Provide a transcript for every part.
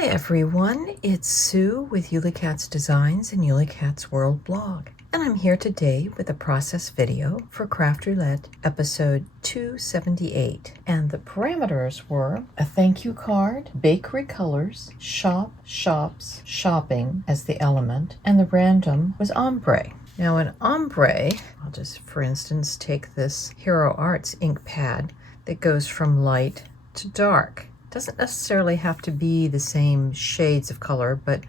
Hi everyone, it's Sue with Ully Cat's Designs and Ully Cat's World blog. And I'm here today with a process video for Craft Roulette episode 278. And the parameters were a thank you card, bakery colors, shop, shops, shopping as the element, and the random was ombre. Now an ombre, I'll just for instance take this Hero Arts ink pad that goes from light to dark. Doesn't necessarily have to be the same shades of color, but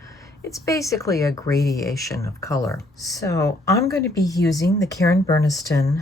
it's basically a gradation of color. So I'm going to be using the Karen Burniston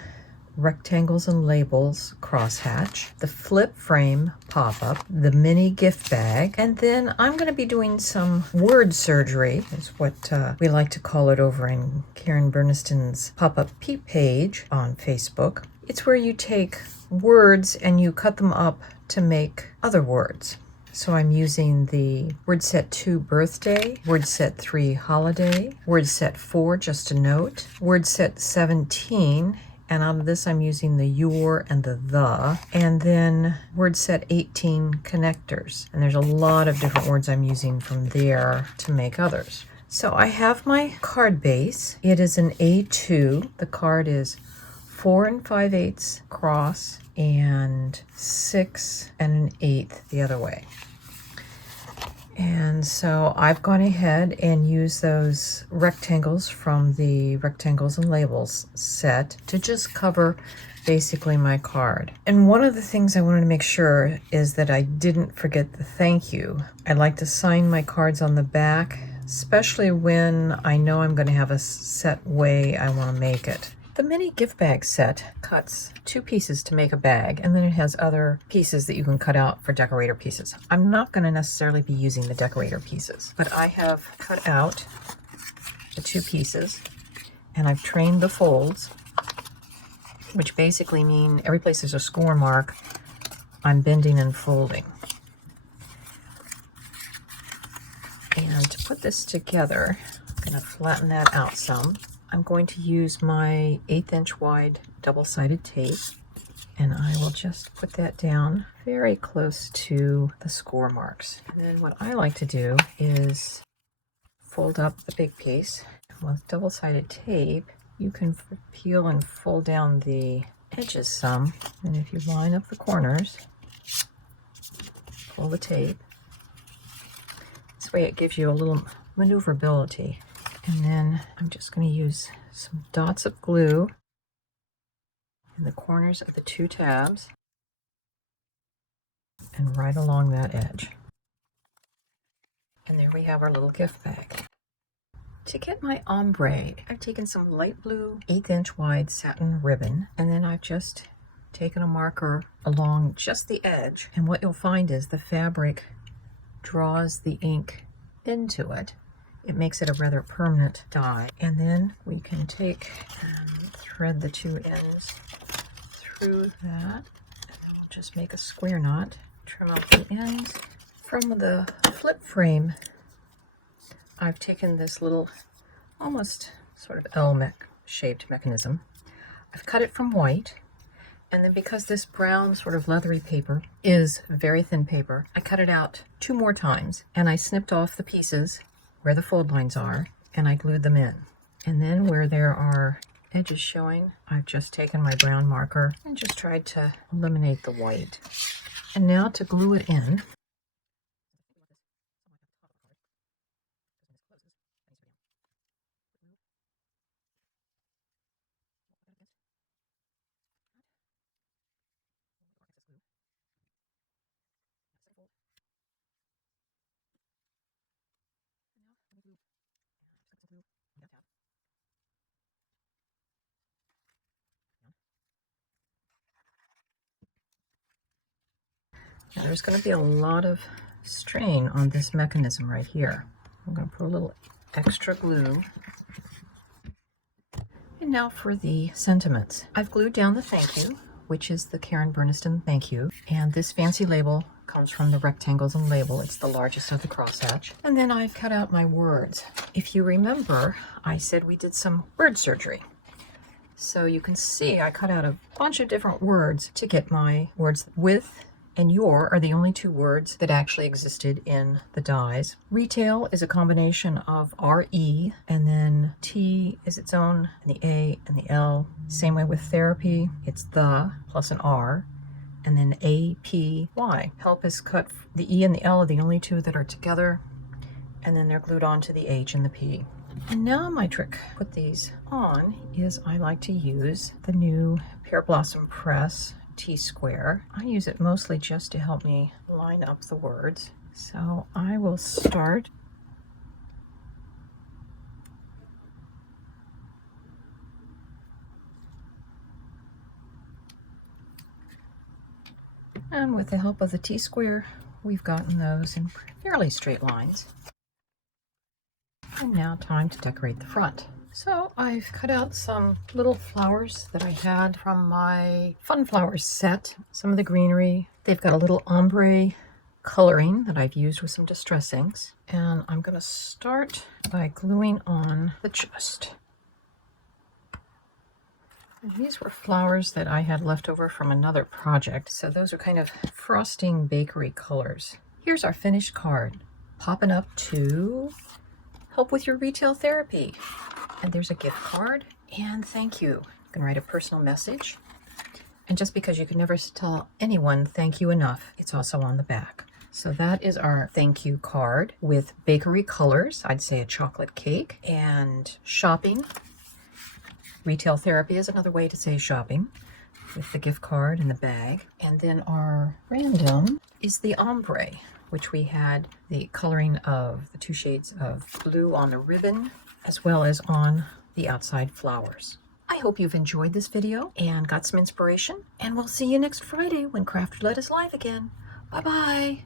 Rectangles and Labels crosshatch, the flip frame pop-up, the mini gift bag, and then I'm going to be doing some word surgery, is what we like to call it over in Karen Burniston's pop-up peep page on Facebook. It's where you take words and you cut them up to make other words. So I'm using the word set 2 birthday, word set 3 holiday, word set 4 just a note, word set 17, and out of this I'm using the your and the, and then word set 18 connectors. And there's a lot of different words I'm using from there to make others. So I have my card base. It is an A2. The card is 4 5/8 cross and 6 1/8 the other way. And so I've gone ahead and used those rectangles from the Rectangles and Labels set to just cover basically my card. And one of the things I wanted to make sure is that I didn't forget the thank you. I like to sign my cards on the back, especially when I know I'm going to have a set way I want to make it. The mini gift bag set cuts 2 pieces to make a bag, and then it has other pieces that you can cut out for decorator pieces. I'm not going to necessarily be using the decorator pieces, but I have cut out the 2 pieces, and I've trained the folds, which basically mean every place there's a score mark, I'm bending and folding. And to put this together, I'm going to flatten that out some. I'm going to use my 1/8 inch wide double-sided tape, and I will just put that down very close to the score marks. And then what I like to do is fold up the big piece. With double-sided tape, you can peel and fold down the edges some, and if you line up the corners, pull the tape. This way it gives you a little maneuverability. And then I'm just going to use some dots of glue in the corners of the 2 tabs and right along that edge. And there we have our little gift bag. To get my ombre, I've taken some light blue 1/8 inch wide satin ribbon, and then I've just taken a marker along just the edge. And what you'll find is the fabric draws the ink into it. It makes it a rather permanent dye. And then we can take and thread the 2 ends through that. And then we'll just make a square knot, trim out the ends. From the flip frame, I've taken this little, almost sort of L-shaped mechanism. I've cut it from white. And then because this brown sort of leathery paper is very thin paper, I cut it out 2 more times. And I snipped off the pieces where the fold lines are, and I glued them in. And then where there are edges showing, I've just taken my brown marker and just tried to eliminate the white. And now to glue it in, now there's going to be a lot of strain on this mechanism right here. I'm going to put a little extra glue. And now for the sentiments. I've glued down the thank you, which is the Karen Burniston thank you. And this fancy label comes from the Rectangles and Label. It's the largest of the crosshatch. And then I've cut out my words. If you remember, I said we did some word surgery. So you can see I cut out a bunch of different words to get my words with and your are the only two words that actually existed in the dies. Retail is a combination of RE, and then T is its own, and the A and the L. Same way with therapy, it's the plus an R, and then APY. Help is cut, the E and the L are the only two that are together, and then they're glued onto the H and the P. And now my trick to put these on is I like to use the new Pear Blossom Press T-Square. I use it mostly just to help me line up the words. So I will start and with the help of the T-Square, we've gotten those in fairly straight lines. And now time to decorate the front. So I've cut out some little flowers that I had from my Fun Flowers set. Some of the greenery. They've got a little ombre coloring that I've used with some Distress inks. And I'm going to start by gluing on the chest. And these were flowers that I had left over from another project. So those are kind of frosting bakery colors. Here's our finished card. Popping up to help with your retail therapy. And there's a gift card and thank you. You can write a personal message. And just because you can never tell anyone thank you enough, it's also on the back. So that is our thank you card with bakery colors. I'd say a chocolate cake and shopping. Retail therapy is another way to say shopping, with the gift card and the bag. And then our random is the ombre, which we had the coloring of the two shades of blue on the ribbon, as well as on the outside flowers. I hope you've enjoyed this video and got some inspiration, and we'll see you next Friday when Craft Roulette is live again. Bye-bye.